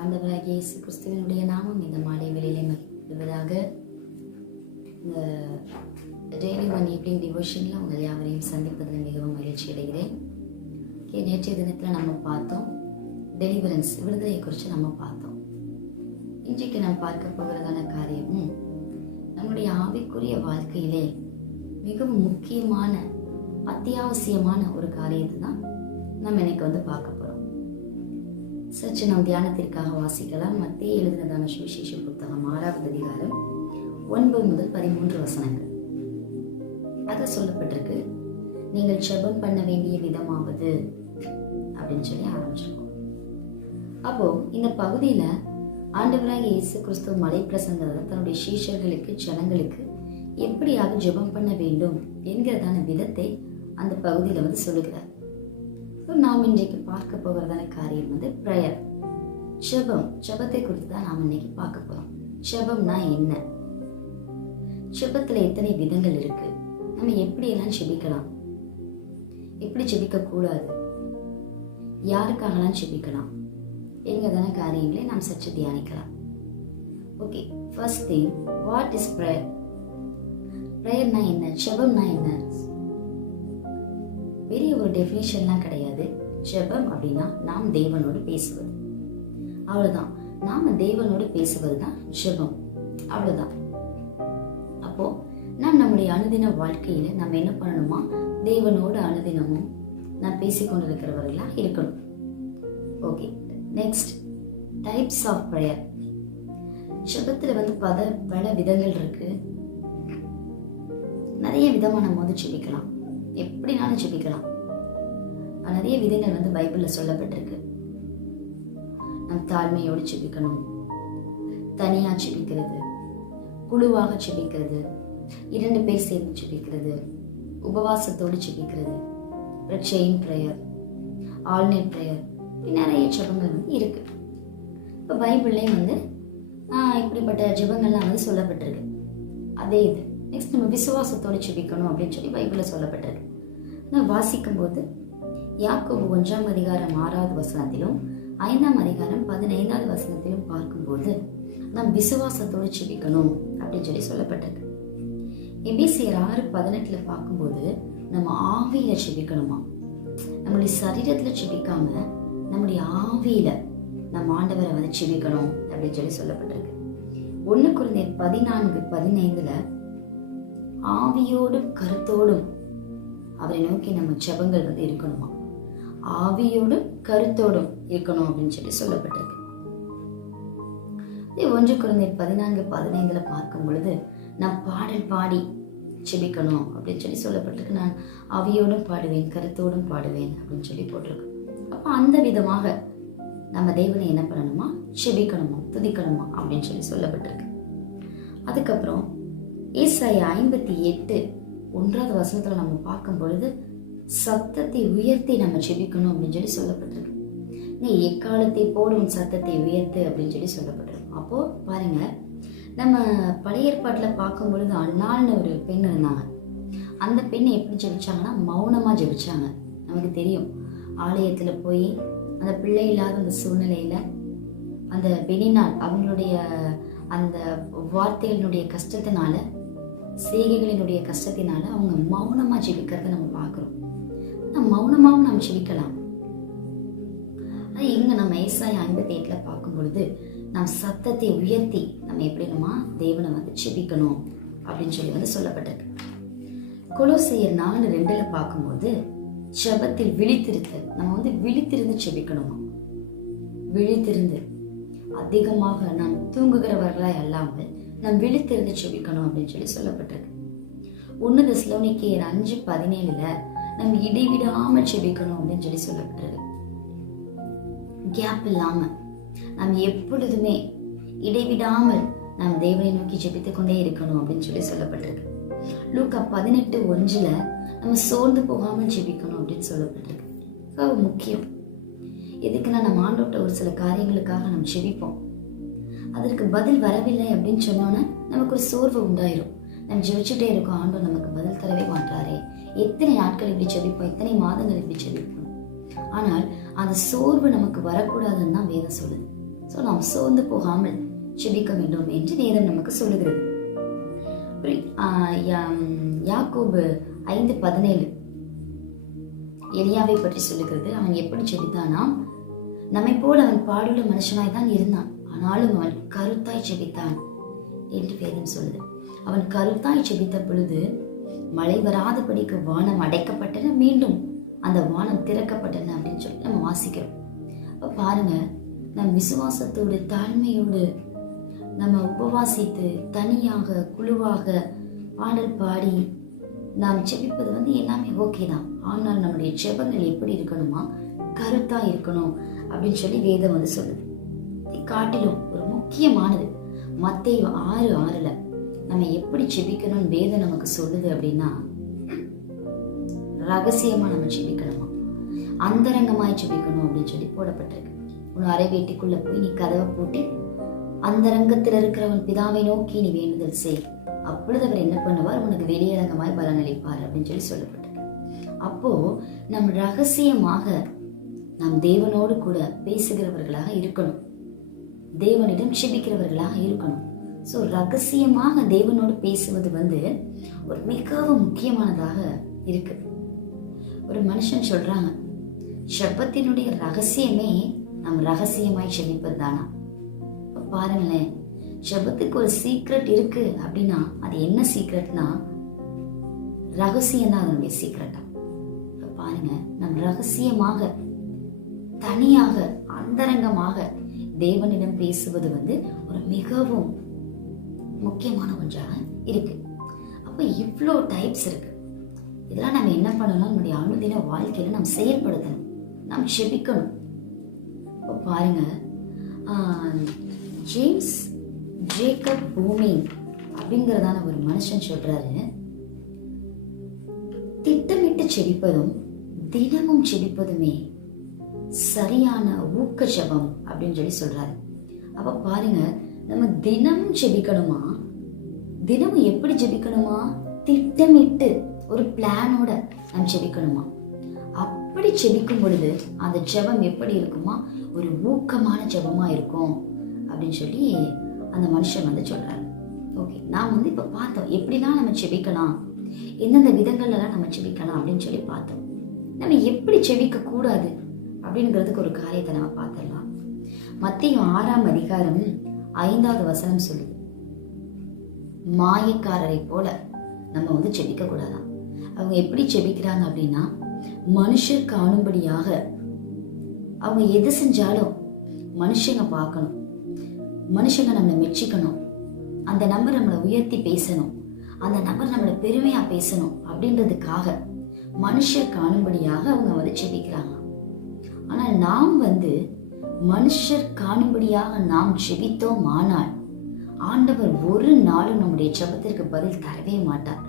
ஆண்டவராகிய இயேசு கிறிஸ்துவினுடைய நாமம் இந்த மாலை வேளையிலே மகிழ்வதாக. இந்த டெய்லி ஒன் ஈவினிங் டிவோஷனில் உங்கள் யாவரையும் சந்திப்பதில் மிகவும் மகிழ்ச்சி அடைகிறேன். நேற்றைய தினத்தில் நம்ம பார்த்தோம் டெலிவரன்ஸ், விடுதலையை குறித்து நம்ம பார்த்தோம். இன்றைக்கு நாம் பார்க்க போகிறதான காரியமும் நம்முடைய ஆவிக்குரிய வாழ்க்கையிலே மிகவும் முக்கியமான அத்தியாவசியமான ஒரு காரியத்தை தான் நம்ம இன்னைக்கு பார்க்க போகிறோம். சற்று நாம் தியானத்திற்காக வாசிக்கலாம். மத்தேயு எழுதினதான சுவிசேஷ புத்தகம் 6வது அதிகாரம் 9 முதல் 13 வசனங்கள். அதில் சொல்லப்பட்டிருக்கு, நீங்கள் ஜெபம் பண்ண வேண்டிய விதமாவது அப்படின்னு சொல்லி ஆரம்பிச்சிருக்கோம். அப்போ இந்த பகுதியில ஆண்டவராகிய இயேசு கிறிஸ்துவ மலை பிரசங்கத்தில் தன்னுடைய சீஷர்களுக்கு ஜனங்களுக்கு எப்படியாக ஜெபம் பண்ண வேண்டும் என்கிறதான விதத்தை அந்த பகுதியில சொல்லுகிறார். நாம் இன்றைக்கு பார்க்க போகிறதான காரியம் பிரேயர், ஜெபம். ஜெபத்தை குறித்து தான் நாம் இன்னைக்கு பார்க்க போறோம். ஜெபம்னா என்ன? ஜெபத்துல எத்தனை விதங்கள் இருக்கு? நம்ம எப்படி எல்லாம் ஜெபிக்கலாம், எப்படி ஜெபிக்க கூடாது, யாருக்காகலாம் ஜெபிக்கலாம் என்கிறதான காரியங்களை நாம் சற்று தியானிக்கலாம். Okay, first thing, what is prayer? பிரேயர்னா என்ன? ஜெபம்னா என்ன? பெரிய ஒரு டெஃபினிஷன்லாம் கிடையாது. ஜெபம் அப்படின்னா நாம் தேவனோடு பேசுவது, அவ்வளவுதான். நாம தேவனோடு பேசுவது தான் ஜெபம், அவ்வளவுதான். அப்போ நாம் நம்முடைய அனுதின வாழ்க்கையில நம்ம என்ன பண்ணணுமா, தேவனோடு அனுதினமும் நாம் பேசிக்கொண்டிருக்கிறவர்களா இருக்கணும். Okay, next, types of prayer. ஜெபத்துல பல விதங்கள் இருக்கு. நிறைய விதமா நம்ம ஜெபிக்கலாம், எப்படினாலும் ஜெபிக்கலாம். நிறைய விதங்கள் பைபிள்ல சொல்லப்பட்டிருக்கு. நம் தாழ்மையோடு ஜெபிக்கணும், தனியா ஜெபிக்கிறது, குழுவாக ஜெபிக்கிறது, 2 பேர் சேர்ந்து ஜெபிக்கிறது, உபவாசத்தோடு ஜெபிக்கிறது, செயின் பிரேயர், ஆல்நைட் பிரேயர், நிறைய ஜெபங்கள் இருக்கு. இப்போ பைபிள்லேயும் இப்படிப்பட்ட ஜெபங்கள்லாம் சொல்லப்பட்டிருக்கு. அதே இது நெக்ஸ்ட், நம்ம விசுவாசத்தோடு ஜெபிக்கணும் அப்படின்னு சொல்லி பைபிள்ல சொல்லப்பட்டிருக்கு. நான் வாசிக்கும் போது யாக்கோபு 1ஆம் அதிகாரம் 6வது வசனத்திலும் 5ஆம் அதிகாரம் 15வது வசனத்திலும் பார்க்கும்போது நாம் விசுவாசத்தோடு ஜெபிக்கணும் அப்படின்னு சொல்லி சொல்லப்பட்டிருக்கு. எபேசியர் 6:18 பார்க்கும்போது நம்ம ஆவியில ஜெபிக்கணுமா, நம்மளுடைய சரீரத்துல ஜெபிக்காம நம்முடைய ஆவியில நம்ம ஆண்டவரை ஜெபிக்கணும் அப்படின்னு சொல்லி சொல்லப்பட்டிருக்கு. 1 கொரிந்தியர் 14:15 ஆவியோடும் கருத்தோடும் அவரை நோக்கி நம்ம ஜெபங்கள் இருக்கணுமா, ஆவியோடும் கருத்தோடும் இருக்கணும் அப்படின்னு சொல்லி சொல்லப்பட்டிருக்கு. 1 கொரிந்தியர் 14:15 பார்க்கும் பொழுது நான் பாடல் பாடி ஜெபிக்கணும் அப்படின்னு சொல்லி சொல்லப்பட்டிருக்கு. நான் ஆவியோடும் பாடுவேன், கருத்தோடும் பாடுவேன் அப்படின்னு சொல்லி போட்டிருக்கு. அப்போ அந்த விதமாக நம்ம தேவனை என்ன பண்ணணுமா, ஜெபிக்கணுமா, துதிக்கணுமா அப்படின்னு சொல்லி சொல்லப்பட்டிருக்கு. அதுக்கப்புறம் ஏசாயா 58:1வது வசனத்துல நம்ம பார்க்கும் பொழுது சத்தத்தை உயர்த்தி நம்ம ஜெபிக்கணும் அப்படின்னு சொல்லி சொல்லப்பட்டிருக்கு. நீ எக்காலத்தை போடும் சத்தத்தை உயர்த்து அப்படின்னு சொல்லி சொல்லப்பட்டிருக்கு. அப்போ பாருங்க, நம்ம பழைய ஏற்பாட்டுல பார்க்கும் பொழுது அன்னாள்னு ஒரு பெண் இருந்தாங்க. அந்த பெண் எப்படி ஜெபிச்சாங்கன்னா மௌனமா ஜெபிச்சாங்க. நமக்கு தெரியும், ஆலயத்துல போய் அந்த பிள்ளை இல்லாத அந்த சூழ்நிலையில அந்த பெண்ணினால் அவங்களுடைய அந்த வார்த்தைகளினுடைய கஷ்டத்தினால, செய்கைகளினுடைய கஷ்டத்தினால அவங்க மௌனமா ஜெபிக்கிறத நம்ம பார்க்கிறோம். மௌனமாவும் நாம் ஜெபிக்கலாம். இங்க நம்ம ஏசாயா 58 பார்க்கும் பொழுது நாம் சத்தத்தை உயர்த்தி நம்ம எப்படி நம்ம தேவனை ஜெபிக்கணும் அப்படின்னு சொல்லி சொல்லப்பட்டிருக்கு. கொலோசையர் 4:2 பார்க்கும்போது ஜெபத்தில் விழித்திருத்தல், நம்ம விழித்திருந்து ஜெபிக்கணுமா, விழித்திருந்து அதிகமாக நாம் தூங்குகிறவர்களாய் அல்லாமல் நாம் விழித்திருந்து ஜெபிக்கணும் அப்படின்னு சொல்லி சொல்லப்பட்டிருக்கு. 1 தெசலோனிக்கேயர் 5:17 நம்ம இடைவிடாமல் ஜெபிக்கணும் அப்படின்னு சொல்லி சொல்லப்பட்டிருக்கு. கேப் இல்லாம நாம் எப்பொழுதுமே இடைவிடாமல் நாம் தேவனை நோக்கி ஜெபித்துக் கொண்டே இருக்கணும் அப்படின்னு சொல்லி சொல்லப்பட்டிருக்கு. லூக்கா 18:1 நம்ம சோர்ந்து போகாமல் ஜெபிக்கணும் அப்படின்னு சொல்லப்பட்டிருக்கு. ரொம்ப முக்கியம். எதுக்குன்னா நம்ம ஆண்டவர்கிட்ட ஒரு சில காரியங்களுக்காக நம்ம ஜெபிப்போம், அதற்கு பதில் வரவில்லை அப்படின்னு சொன்னோன்னா நமக்கு ஒரு சோர்வு உண்டாயிரும். நம்ம ஜெபிச்சுட்டே இருக்கோம், ஆண்டவர் நமக்கு பதில் தரவே மாட்டோம். எத்தனை நாட்கள் இப்படி செபிப்போம், எத்தனை மாதங்கள் இப்படி செபிப்போம். ஆனால் அந்த சோர்வு நமக்கு வரக்கூடாதுன்னு தான் வேதம் சொல்லுது. ஸோ நாம் சோர்ந்து போகாமல் செபிக்க வேண்டும் என்று வேதம் நமக்கு சொல்லுகிறது. யாக்கோபு 5:17 எலியாவை பற்றி சொல்லுகிறது. அவன் எப்படி செபித்தானா, நம்மை போல அவன் பாடுள்ள மனுஷனாய் தான் இருந்தான், ஆனாலும் அவன் கருத்தாய் செபித்தான் என்று வேதம் சொல்லுது. அவன் கருத்தாய் செபித்த பொழுது மழை வராதபடிக்கு வானம் அடைக்கப்பட்டன, மீண்டும் அந்த வானம் திறக்கப்பட்டன அப்படின்னு சொல்லி நம்ம வாசிக்கிறோம். அப்ப பாருங்க, நம் விசுவாசத்தோடு தாழ்மையோடு நம்ம உபவாசித்து தனியாக குழுவாக பாடல் பாடி நாம் செபிப்பது எல்லாமே ஓகே தான். ஆனால் நம்முடைய செபங்கள் எப்படி இருக்கணுமா, கருத்தா இருக்கணும் அப்படின்னு சொல்லி வேதம் சொல்லுது. காட்டிலும் ஒரு முக்கியமானது மத்தேயு 6:6 நம்ம எப்படி செபிக்கணும்னு வேதம் நமக்கு சொல்லுது அப்படின்னா, ரகசியமா நம்ம செபிக்கணுமா, அந்தரங்கமாய் செபிக்கணும் அப்படின்னு சொல்லி போடப்பட்டிருக்கு. உன் அறை வீட்டுக்குள்ள போய் நீ கதவை போட்டு அந்தரங்கத்தில் இருக்கிறவன் பிதாவை நோக்கி நீ வேண்டுதல் செய், அப்பொழுது அவர் என்ன பண்ணுவார், உனக்கு வெளியரங்கமாய் பலனளிப்பார் அப்படின்னு சொல்லி சொல்லப்பட்டிருக்கு. அப்போ நம் ரகசியமாக நாம் தேவனோடு கூட பேசுகிறவர்களாக இருக்கணும், தேவனிடம் செபிக்கிறவர்களாக இருக்கணும். ஸோ ரகசியமாக தேவனோடு பேசுவது ஒரு மிகவும் முக்கியமானதாக இருக்கு. ஒரு மனுஷன் சொல்றாங்க, செபத்தினுடைய ரகசியமே நாம் ரகசியமாய் செபிப்பது தானா. பாருங்களேன், செபத்துக்கு ஒரு சீக்ரெட் இருக்கு அப்படின்னா அது என்ன சீக்ரெட்னா, ரகசியம் தான் அதனுடைய சீக்ரெட்டா. பாருங்க, நம் ரகசியமாக தனியாக அந்தரங்கமாக தேவனிடம் பேசுவது ஒரு மிகவும் முக்கியமான ஒன்றாக இருக்கு. அப்ப இவ்வளோ டைப்ஸ் இருக்கு. இதெல்லாம் நம்ம என்ன பண்ணணும், நம்முடைய அனுதின வாழ்க்கையில நம்ம செயல்படுத்தணும், நாம் செபிக்கணும். இப்போ பாருங்க, ஜேம்ஸ் ஜேக்கப் பூமிங் அப்படிங்கிறதான ஒரு மனுஷன் சொல்றாரு, திட்டமிட்டு செபிப்பதும் தினமும் செபிப்பதுமே சரியான ஊக்க ஜெபம் அப்படின்னு சொல்லி சொல்றாரு. அப்ப பாருங்க, நம்ம தினமும் செபிக்கணுமா, தினமும் எப்படி ஜெபிக்கணுமா, திட்டமிட்டு ஒரு பிளானோட நம்ம செபிக்கணுமா. அப்படி செபிக்கும் பொழுது அந்த ஜெபம் எப்படி இருக்குமா, ஒரு ஊக்கமான ஜெபமா இருக்கும் அப்படின்னு சொல்லி அந்த மனுஷன் சொல்றாரு. ஓகே, நான் இப்ப பார்த்தோம் எப்படிலாம் நம்ம செபிக்கலாம், எந்தெந்த விதங்கள்லாம் நம்ம செபிக்கலாம் அப்படின்னு சொல்லி பார்த்தோம். நம்ம எப்படி செபிக்க கூடாது அப்படிங்கிறதுக்கு ஒரு காரியத்தை நம்ம பார்த்துடலாம். மத்தேயு 6:5 சொல்லுது, மாயக்காரரை போல நம்ம செபிக்க கூடாதான். அவங்க எப்படி செபிக்கிறாங்க அப்படின்னா, மனுஷர் காணும்படியாக அவங்க எது செஞ்சாலும் மனுஷங்க பார்க்கணும், மனுஷங்க நம்மளை மெச்சிக்கணும், அந்த நபர் நம்மளை உயர்த்தி பேசணும், அந்த நபர் நம்மளை பெருமையா பேசணும் அப்படின்றதுக்காக மனுஷர் காணும்படியாக அவங்க செபிக்கிறாங்க. ஆனால் நாம் மனுஷர் காணும்படியாக நாம் செபித்தோம் ஆனால் ஆண்டவர் ஒரு நாளும் நம்முடைய ஜெபத்திற்கு பதில் தரவே மாட்டார்.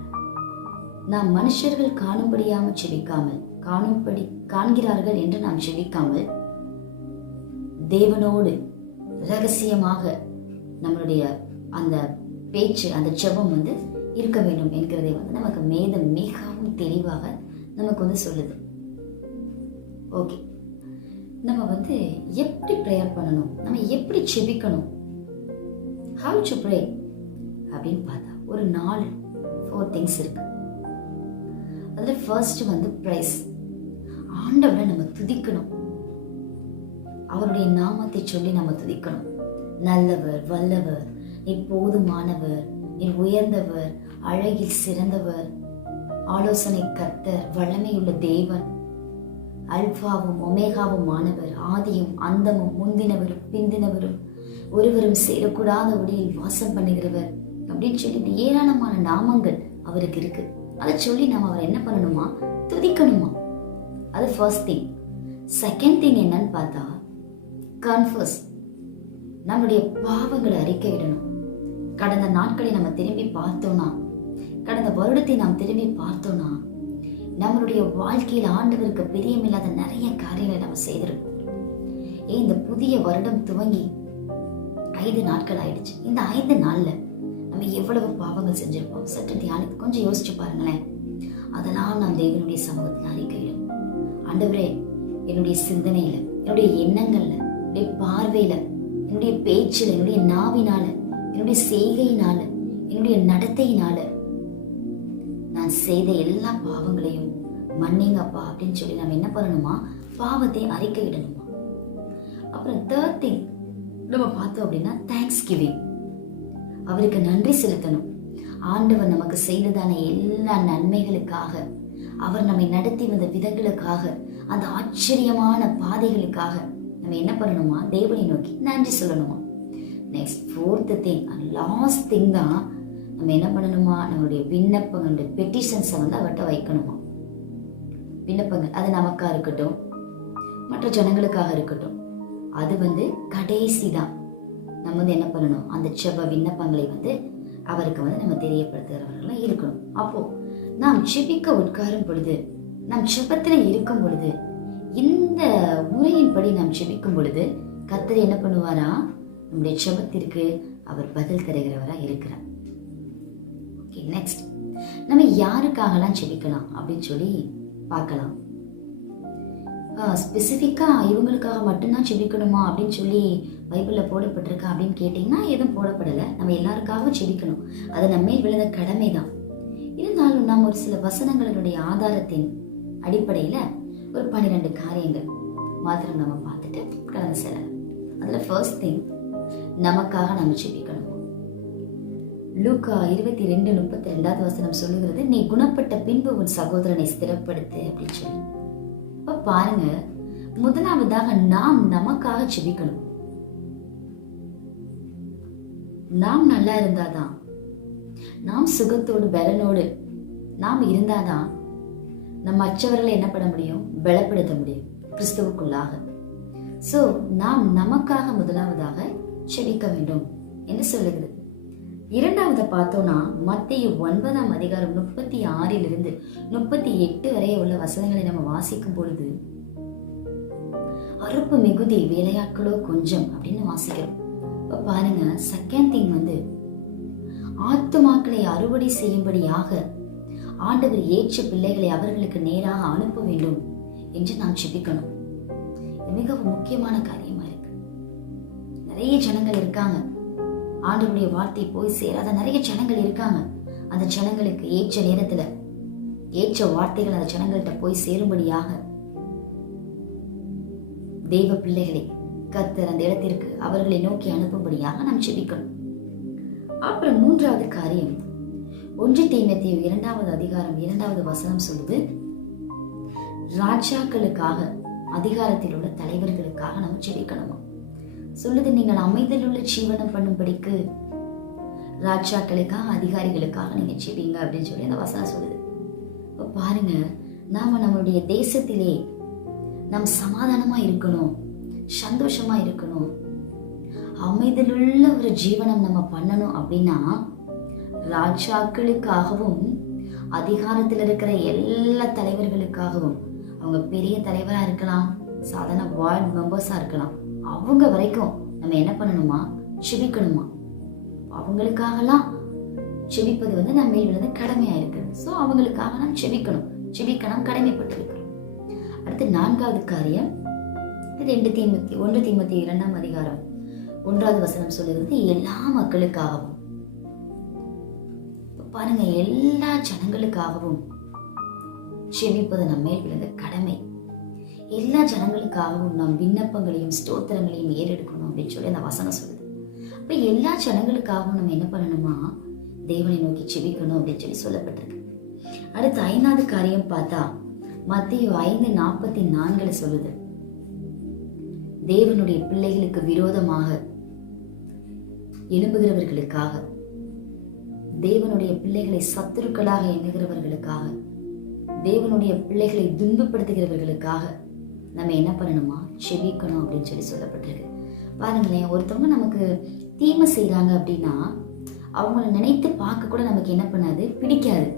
நாம் மனுஷர்கள் காணும்படியாக செபிக்காமல், காண்கிறார்கள் என்று நாம் செபிக்காமல் தேவனோடு ரகசியமாக நம்மளுடைய அந்த பேச்சு, அந்த ஜெபம் இருக்க வேண்டும் என்கிறதை நமக்கு மிகவும் தெளிவாக நமக்கு சொல்லுது. ஓகே, நம்ம எப்படி ப்ரேயர் பண்ணணும், நம்ம எப்படி செபிக்கணும், how to pray அப்படின்னு பார்த்தா ஒரு 4 things இருக்கு. அதுல ஃபர்ஸ்ட் பிரைஸ். ஆண்டவரை நம்ம துதிக்கணும், அவருடைய நாமத்தை சொல்லி நம்ம துதிக்கணும். நல்லவர், வல்லவர், எப்போதுமானவர், என் உயர்ந்தவர், அழகில் சிறந்தவர், ஆலோசனை கர்த்தர், வல்லமையுள்ள தேவன், அல்பாவும் ஒமேகாவும் ஆனவர், ஆதியும் அந்தமும், முந்தினவரும் பிந்தினவரும், ஒருவரும் சேரக்கூடாத ஒளியில் வாசம் பண்ணுகிறவர் அப்படின்னு சொல்லி ஏராளமான நாமங்கள் அவருக்கு இருக்கு. அதை சொல்லி நம்ம அவர் என்ன பண்ணணுமா, துதிக்கணுமா. அது ஃபர்ஸ்ட் திங். செகண்ட் திங் என்னன்னு பார்த்தா, கன்ஃபஸ், நம்முடைய பாவங்களை அறிக்கையிடணும். கடந்த நாட்களை நம்ம திரும்பி பார்த்தோம்னா, கடந்த வருடத்தை நாம் திரும்பி பார்த்தோம்னா, நம்மளுடைய வாழ்க்கையில் ஆண்டவருக்கு பிரியமில்லாத நிறைய காரியங்களை நம்ம செய்திருப்போம். இந்த புதிய வருடம் துவங்கி 5 நாட்கள் ஆயிடுச்சு. இந்த 5 நாள்ல நம்ம எவ்வளவு பாவங்கள் செஞ்சிருப்போம், சற்று தியானி கொஞ்சம் யோசிச்சு பாருங்களேன். அதெல்லாம் நாம் தேவனுடைய சமூகத்தில் அறிக்கையிடும். ஆண்டவரே, என்னுடைய சிந்தனையில, என்னுடைய எண்ணங்கள்ல, என்னுடைய பார்வையில, என்னுடைய பேச்சில், என்னுடைய நாவினால, என்னுடைய செய்கையினால, என்னுடைய நடத்தையினால நான் செய்த எல்லா பாவங்களையும் மன்னிங்கப்பா அப்படின்னு சொல்லி நம்ம என்ன பண்ணணுமா? பாவத்தை அறிக்கையிடணுமா. அப்புறம் தேர்ட் திங் நம்ம பார்த்தோம் அப்படின்னா தேங்க்ஸ் கிவிங். அவருக்கு நன்றி செலுத்தணும். ஆண்டவர் நமக்கு செய்ததான எல்லா நன்மைகளுக்காக, அவர் நம்மை நடத்தி வந்த விதங்களுக்காக, அந்த ஆச்சரியமான பாதைகளுக்காக நம்ம என்ன பண்ணணுமா? தேவனை நோக்கி நன்றி சொல்லணுமா. Next fourth thing and last thing தான் நம்ம என்ன பண்ணணுமா? நம்மளுடைய விண்ணப்பங்களுடைய பெட்டிஷன்ஸை அவர்கிட்ட வைக்கணுமா. விண்ணப்பங்கள் அது நமக்கா இருக்கட்டும், மற்ற ஜனங்களுக்காக இருக்கட்டும், அது கடைசி தான். நம்ம என்ன பண்ணணும்? அந்த செப விண்ணப்பங்களை அவருக்கு நம்ம தெரியப்படுத்துகிறவர்களா இருக்கணும். அப்போ நாம் செபிக்க உட்காரும் பொழுது, நாம் செபத்துல இருக்கும் பொழுது, இந்த முறையின்படி நாம் செபிக்கும் பொழுது கர்த்தர் என்ன பண்ணுவாரா? நம்முடைய செபத்திற்கு அவர் பதில் தருகிறவரா இருக்கிறார். ஓகே, நெக்ஸ்ட் நம்ம யாருக்காகலாம் செபிக்கலாம் அப்படின்னு சொல்லி பார்க்கலாம். ஸ்பெசிஃபிக்கா இவங்களுக்காக மட்டும்தான் செபிக்கணுமா அப்படின்னு சொல்லி பைபிள்ல போடப்பட்டிருக்கா அப்படின்னு கேட்டீங்கன்னா எதுவும் போடப்படலை. நம்ம எல்லாருக்காகவும் செபிக்கணும், அது நம்ம விழுந்த கடமை தான். இருந்தாலும் நாம் ஒரு சில வசனங்களுடைய ஆதாரத்தின் அடிப்படையில ஒரு 12 காரியங்கள் மாத்திரம் நம்ம பார்த்துட்டு கடந்து செல்லலாம். அதுல ஃபர்ஸ்ட் திங், நமக்காக நம்ம செபிக்கணும். லூக்கா 22:32 வசனம் சொல்லுகிறது, நீ குணப்பட்ட பின்பு உன் சகோதரனை ஸ்திரப்படுத்து அப்படின்னு சொல்லி. இப்ப பாருங்க, முதலாவதாக நாம் நமக்காக செபிக்கணும். நாம் நல்லா இருந்தாதான், நாம் சுகத்தோடு பலனோடு நாம் இருந்தாதான் நம்ம மற்றவர்களை என்ன பண்ண முடியும்? பலப்படுத்த முடியும் கிறிஸ்துவுக்குள்ளாக. சோ நாம் நமக்காக முதலாவதாக செபிக்க வேண்டும் என்று சொல்லுகிறது. இரண்டாவது பார்த்தோம்னா மத்தேயு 9ஆம் அதிகாரம் 36 38 வரை உள்ள வசனங்களை நம்ம வாசிக்கும் பொழுது, அறுப்பு மிகுதி வேலையாட்களோ கொஞ்சம் அப்படின்னு வாசிக்கிறோம். இப்ப பாருங்க, செகண்ட் திங் ஆத்துமாக்களை அறுவடை செய்யும்படியாக ஆண்டவர் ஏற்ற பிள்ளைகளை அவர்களுக்கு நேராக அனுப்ப வேண்டும் என்று நாம் செபிக்கணும். மிகவும் முக்கியமான காரியமா இருக்கு. நிறைய ஜனங்கள் இருக்காங்க, ஆண்டவருடைய வார்த்தை போய் சேராத நிறைய ஜனங்கள் இருக்காங்க. அந்த ஜனங்களுக்கு ஏற்ற நேரத்துல ஏற்ற வார்த்தைகள் அந்த ஜனங்கள்கிட்ட போய் சேரும்படியாக தெய்வ பிள்ளைகளை கர்த்தர் அந்த இடத்திற்கு அவர்களை நோக்கி அனுப்பும்படியாக நாம் செபிக்கணும். அப்புறம் மூன்றாவது காரியம், 1 தீமோத்தேயு 2ஆம் அதிகாரம் 2ஆவது வசனம் சொல்லுது, ராஜாக்களுக்காக, அதிகாரத்தில் உள்ள தலைவர்களுக்காக நம்ம செபிக்கணுமா சொல்லுது. நீங்கள் அமைதியில் உள்ள ஜீவனம் பண்ணும்படிக்கு ராஜாக்களுக்காக, அதிகாரிகளுக்காக நீங்க செபிங்க அப்படின்னு சொல்லி அந்த வசனம் சொல்லுது. இப்ப பாருங்க, நாம நம்மளுடைய தேசத்திலே நாம் சமாதானமா இருக்கணும், சந்தோஷமா இருக்கணும், அமைதியிலுள்ள ஒரு ஜீவனம் நம்ம பண்ணணும் அப்படின்னா ராஜாக்களுக்காகவும் அதிகாரத்தில் இருக்கிற எல்லா தலைவர்களுக்காகவும், அவங்க பெரிய தலைவரா இருக்கலாம், சாதாரண வார்டு மெம்பர்ஸா இருக்கலாம், அவங்க வரைக்கும் நம்ம என்ன பண்ணணுமா? செபிக்கணுமா. அவங்களுக்காகலாம் செபிப்பது நம்ம மேல் கடமையா இருக்கு. சோ அவங்களுக்காக நாம் செபிக்கணும், செபிக்கணும், கடமைப்பட்டு இருக்கிறோம். அடுத்து 4வது காரியம், 1 தீமோத்தேயு 2ஆம் அதிகாரம் 1ஆவது வசனம் சொல்லுகிறது, எல்லா மக்களுக்காகவும். பாருங்க, எல்லா ஜனங்களுக்காகவும் செபிப்பது நம்ம மேல் விழுந்த கடமை. எல்லா ஜனங்களுக்காகவும் நாம் விண்ணப்பங்களையும் ஸ்தோத்திரங்களையும் ஏறெடுக்கணும் அப்படின்னு சொல்லி அந்த வசனம் சொல்லுது. அப்ப எல்லா ஜனங்களுக்காகவும் நம்ம என்ன பண்ணணுமா? தேவனை நோக்கி செபிக்கணும் அப்படின்னு சொல்லி சொல்லப்பட்டிருக்கு. அடுத்து 5வது காரியம் பார்த்தா மத்தேயு 5:44 சொல்லுது, தேவனுடைய பிள்ளைகளுக்கு விரோதமாக எழும்புகிறவர்களுக்காக, தேவனுடைய பிள்ளைகளை சத்துருக்களாக எண்ணுகிறவர்களுக்காக, தேவனுடைய பிள்ளைகளை துன்பப்படுத்துகிறவர்களுக்காக நம்ம என்ன பண்ணணுமா? செபிக்கணும் அப்படின்னு சொல்லி சொல்லப்பட்டிருக்கு. பாருங்களேன், ஒருத்தவங்க நமக்கு தீமை செய்யறாங்க அப்படின்னா அவங்கள நினைத்து பார்க்க கூட நமக்கு என்ன பண்ணாது? பிடிக்காது.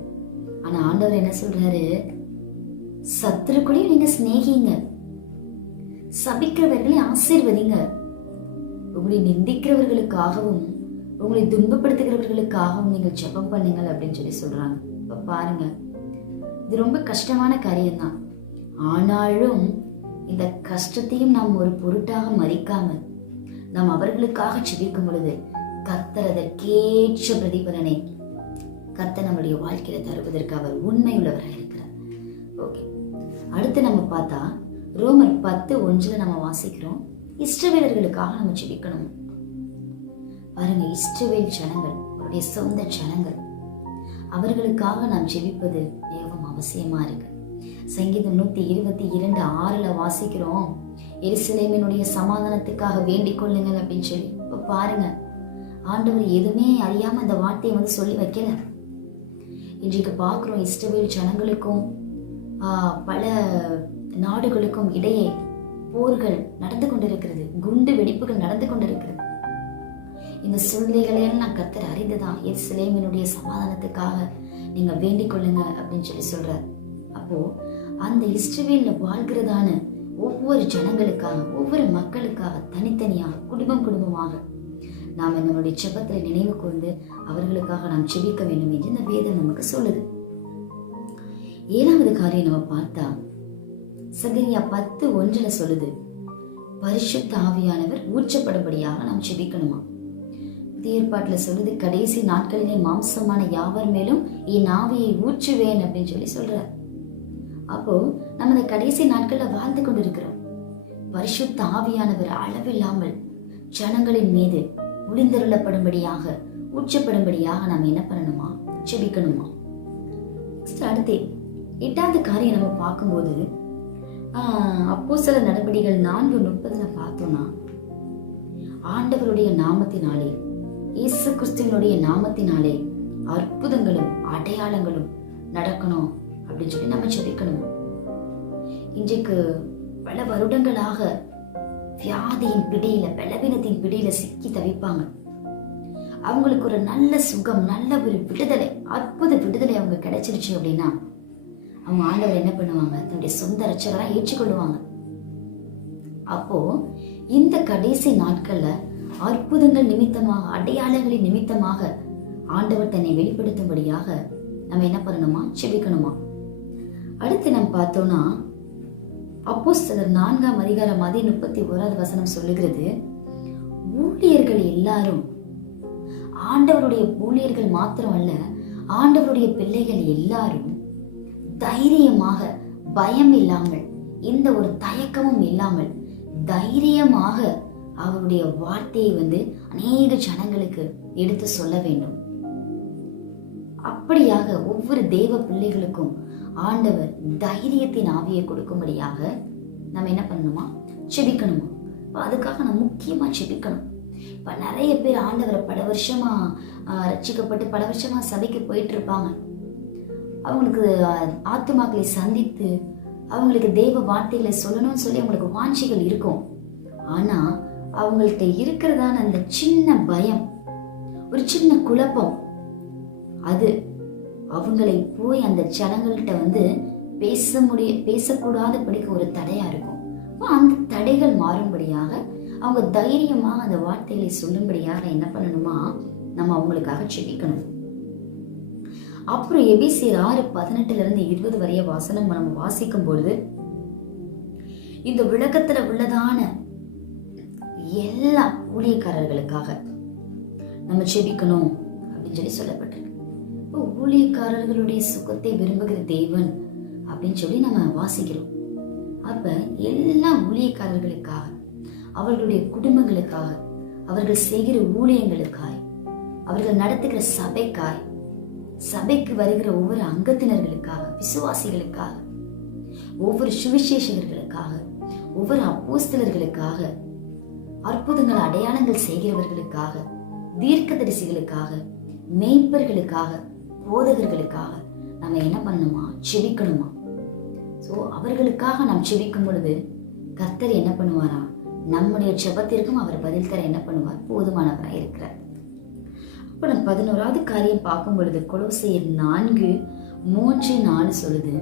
ஆனா ஆண்டவர் என்ன சொல்றாரு? சத்துருக்குள்ளேயும் நீங்க சிநேகிங்க, சபிக்கிறவர்களை ஆசீர்வதிங்க, உங்களை நிந்திக்கிறவர்களுக்காகவும் உங்களை துன்பப்படுத்துகிறவர்களுக்காகவும் நீங்கள் ஜெபம் பண்ணுங்கள் அப்படின்னு சொல்லி சொல்றாங்க. இப்ப பாருங்க, இது ரொம்ப கஷ்டமான காரியம்தான். ஆனாலும் இந்த கஷ்டத்தையும் நாம் ஒரு பொருட்டாக மதிக்காமல் நாம் அவர்களுக்காக ஜெபிக்கும் பொழுது கர்த்தர் அதற்கேற்ற பிரதிபலனை கர்த்தர் நம்முடைய வாழ்க்கையில தருவதற்கு அவர் உண்மை உள்ளவராக இருக்கிறார். ஓகே, அடுத்து நம்ம பார்த்தா ரோமர் 10:1 நம்ம வாசிக்கிறோம், இஸ்ரவேலர்களுக்காக நம்ம ஜெபிக்கணும். பாருங்க, இஸ்ரவேல் ஜனங்கள், அவருடைய சொந்த ஜனங்கள், அவர்களுக்காக நாம் ஜெபிப்பது மிகவும் அவசியமா இருக்கு. சங்கீதம் 122:6 வாசிக்கிறோம், எருசலேமினுடைய சமாதானத்துக்காக வேண்டிக் கொள்ளுங்கள் அப்படின்னு சொல்லி. இப்ப பாருங்க, ஆண்டவர் எதுவுமே அறியாம அந்த வார்த்தையை சொல்லி வைக்கல. இன்றைக்கு பார்க்கிறோம், இஸ்ரவேல் ஜனங்களுக்கும் பல நாடுகளுக்கும் இடையே போர்கள் நடந்து கொண்டிருக்கிறது, குண்டு வெடிப்புகள் நடந்து கொண்டிருக்கிறது. இந்த சூழ்நிலைகளையெல்லாம் கர்த்தர் அறிந்துதான் எருசலேமினுடைய சமாதானத்துக்காக நீங்க வேண்டிக் கொள்ளுங்க அப்படின்னு சொல்லி சொல்றார். அப்போ அந்த இஸ்ரவேல்ல வாழ்கிறதான ஒவ்வொரு ஜனங்களுக்காக, ஒவ்வொரு மக்களுக்காக தனித்தனியாக, குடும்பமாக நாம் நம்மளுடைய ஜெபத்துல நினைவு கூர்ந்து அவர்களுக்காக நாம் ஜெபிக்க வேண்டும் என்று இந்த வேதம் நமக்கு சொல்லுது. 7வது காரியம் நம்ம பார்த்தா சகரியா 10:1 சொல்லுது, பரிசுத்த ஆவியானவர் ஊற்றப்படும்படியாக நாம் ஜெபிக்கணுமா. புதிய ஏற்பாட்டுல சொல்லுது, கடைசி நாட்களிலே மாம்சமான யாவர் மேலும் என் ஆவியை ஊற்றுவேன் அப்படின்னு சொல்லி சொல்றார். அப்போ நம்ம இந்த கடைசி நாட்கள்ல வாழ்ந்து கொண்டிருக்கிறோம். பரிசுத்த ஆவியானவர் அளவில்லாமல் ஜனங்களின் மீது ஒளிந்தருளப்படும்படியாக, ஊற்றப்படும்படியாக நாம் என்ன பண்ணணுமா, ஜெபிக்கணுமா. அடுத்து 8வது காரியம் நம்ம பார்க்கும்போது அப்போஸ்தலர் நடபடிகள் 4:30 பார்த்தோம்னா, ஆண்டவருடைய நாமத்தினாலே, இயேசு கிறிஸ்துவினுடைய நாமத்தினாலே அற்புதங்களும் அடையாளங்களும் நடக்கணும் அப்படின்னு சொல்லி நம்ம ஜெபிக்கணும். இன்றைக்கு பல வருடங்களாக வியாதியின் பிடியில, பலவீனத்தின் பிடியில சிக்கி தவிப்பாங்க. அவங்களுக்கு ஒரு நல்ல சுகம், நல்ல ஒரு விடுதலை, அற்புத விடுதலை அவங்க கிடைச்சிருச்சு அப்படின்னா அவங்க ஆண்டவர் என்ன பண்ணுவாங்க, தன்னுடைய சொந்த ரட்சகரா ஏற்றுக்கொள்ளுவாங்க. அப்போ இந்த கடைசி நாட்கள்ல அற்புதங்கள் நிமித்தமாக, அடையாளங்களின் நிமித்தமாக ஆண்டவர் தன்னை வெளிப்படுத்தும்படியாக நம்ம என்ன பண்ணணுமா, ஜெபிக்கணுமா. அடுத்து நம்ம பார்த்தோம்னா அப்போஸ்தலர் 4:31 சொல்லுகிறது, ஊழியர்கள் எல்லாரும், ஆண்டவருடைய ஊழியர்கள் மாத்திரம் அல்ல, ஆண்டவருடைய பிள்ளைகள் எல்லாரும் தைரியமாக, பயம் இல்லாமல், எந்த ஒரு தயக்கமும் இல்லாமல் தைரியமாக அவருடைய வார்த்தையை அநேக ஜனங்களுக்கு எடுத்து சொல்ல வேண்டும். அப்படியாக ஒவ்வொரு தேவ பிள்ளைகளுக்கும் ஆண்டவர் தைரியத்தின் ஆவியை கொடுக்கும்படியாக நம்ம என்ன பண்ணணுமா, ஜெபிக்கணுமா. அதுக்காக நம்ம முக்கியமா ஜெபிக்கணும். இப்ப நிறைய பேர் ஆண்டவரை பல வருஷமா ரட்சிக்கப்பட்டு பல வருஷமா சபைக்கு போயிட்டு இருப்பாங்க. அவங்களுக்கு ஆத்துமாக்களை சந்தித்து அவங்களுக்கு தேவ வார்த்தைகளை சொல்லணும்னு சொல்லி அவங்களுக்கு வாஞ்சிகள் இருக்கும். ஆனா அவங்கள்ட்ட இருக்கிறதான அந்த சின்ன பயம், ஒரு சின்ன குழப்பம், அது அவங்களை போய் அந்த ஜனங்கள்கிட்ட பேசக்கூடாத படிக்க ஒரு தடையா இருக்கும். அந்த தடைகள் மாறும்படியாக, அவங்க தைரியமாக அந்த வார்த்தைகளை சொல்லும்படியாக என்ன பண்ணணுமா, நம்ம அவங்களுக்காக ஜெபிக்கணும். அப்புறம் எபேசியர் 6:18-20 வரைய வாசனம் நம்ம வாசிக்கும் பொழுது, இந்த உலகத்துல உள்ளதான எல்லா ஊழியக்காரர்களுக்காக நம்ம ஜெபிக்கணும் அப்படின்னு சொல்லி சொல்லப்பட்டிருக்கு. ஊழியக்காரர்களுடைய சுகத்தை விரும்புகிற தேவன் அப்படின்னு சொல்லி நம்ம வாசிக்கிறோம். அப்ப எல்லா ஊழியக்காரர்களுக்காக, அவர்களுடைய குடும்பங்களுக்காக, அவர்கள் செய்கிற ஊழியங்களுக்காய், அவர்கள் நடத்துகிற சபைக்காய், சபைக்கு வருகிற ஒவ்வொரு அங்கத்தினர்களுக்காக, விசுவாசிகளுக்காக, ஒவ்வொரு சுவிசேஷகர்களுக்காக, ஒவ்வொரு அப்போஸ்தலர்களுக்காக, அற்புதங்கள் அடையாளங்கள் செய்கிறவர்களுக்காக, தீர்க்கதரிசிகளுக்காக, மேய்ப்பர்களுக்காக, போதகர்களுக்காக நம்ம என்ன பண்ணணுமா, ஜெபிக்கணுமா. சோ அவர்களுக்காக நாம் ஜெபிக்கும் பொழுது கர்த்தர் என்ன பண்ணுவாரா, நம்முடைய ஜெபத்திற்கும் அவர் பதில் தர என்ன பண்ணுவார், போதுமானவராய் இருக்கிறார். அப்ப நம்ம 11வது காரியம் பார்க்கும் பொழுது கொலோசியர் 4:3-4 சொல்லுது,